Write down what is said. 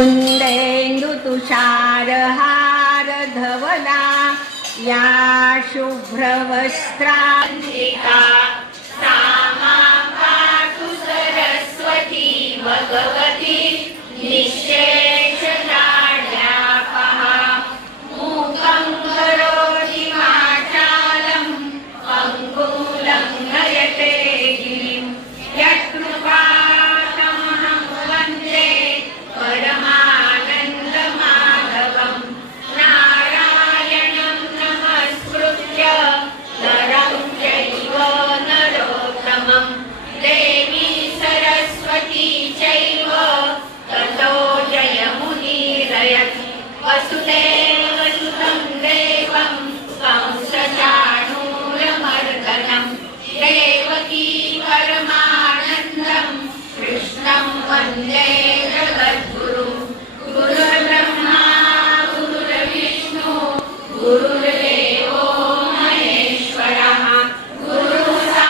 कुंदेन्दु तुषारहार धवला या शुभ्रवस्त्रान्विता सा मां पातु सरस्वती भगवती निःशेषजाड्यापः मूकं करोति वाचालं पङ्गुं लङ्घयते गिरिं यत्कृपातमहं वन्दे परमानन्दमाधवं नारायणं नमस्कृत्य नरं चैव नरोत्तमं देवी सरस्वती चैव ततो जयमुदीरयत् वसुदेवसुतं देवं कंसचाणूरमर्दनं देवकी परमानन्दं कृष्णं वन्दे